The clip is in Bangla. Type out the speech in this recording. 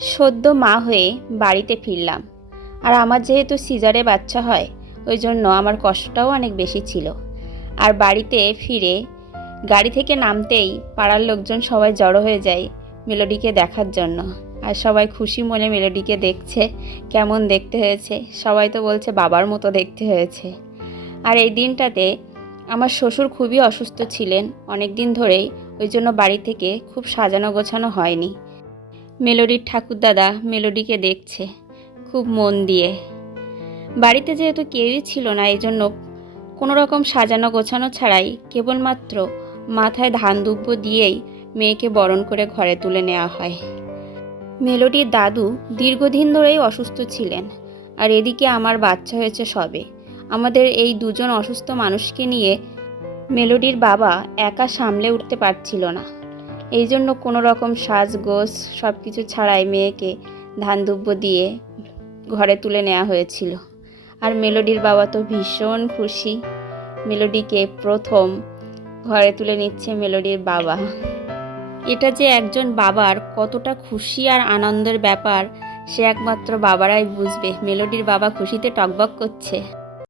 সদ্য মা হয়ে বাড়িতে ফিরলাম। আর আমার যেহেতু সিজারে বাচ্চা হয়, ওই জন্য আমার কষ্টটাও অনেক বেশি ছিল। আর বাড়িতে ফিরে গাড়ি থেকে নামতেই পাড়ার লোকজন সবাই জড়ো হয়ে যায় মেলোডিকে দেখার জন্য। আর সবাই খুশি মনে মেলোডিকে দেখছে, কেমন দেখতে হয়েছে। সবাই তো বলছে বাবার মতো দেখতে হয়েছে। আর এই দিনটাতে আমার শ্বশুর খুবই অসুস্থ ছিলেন অনেক দিন ধরেই, ওই জন্য বাড়ি থেকে খুব সাজানো গোছানো হয়নি। মেলোডির ঠাকুরদাদা মেলোডিকে দেখছে খুব মন দিয়ে। বাড়িতে যেহেতু কেউই ছিল না, এই জন্য কোনো রকম সাজানো গোছানো ছাড়াই কেবলমাত্র মাথায় ধান দুব্য দিয়েই মেয়েকে বরণ করে ঘরে তুলে নেওয়া হয়। মেলোডির দাদু দীর্ঘদিন ধরেই অসুস্থ ছিলেন, আর এদিকে আমার বাচ্চা হয়েছে সবে। আমাদের এই দুজন অসুস্থ মানুষকে নিয়ে মেলোডির বাবা একা সামলে উঠতে পারছিল না। এই জন্য কোনো রকম সাজগোজ সব কিছু ছাড়াই মেয়েকে ধান দুব্য দিয়ে ঘরে তুলে নেওয়া হয়েছিল। আর মেলোডির বাবা তো ভীষণ খুশি, মেলোডিকে প্রথম ঘরে তুলে নিচ্ছে মেলোডির বাবা। এটা যে একজন বাবার কতটা খুশি আর আনন্দের ব্যাপার, সে একমাত্র বাবারাই বুঝবে। মেলোডির বাবা খুশিতে টকবক করছে।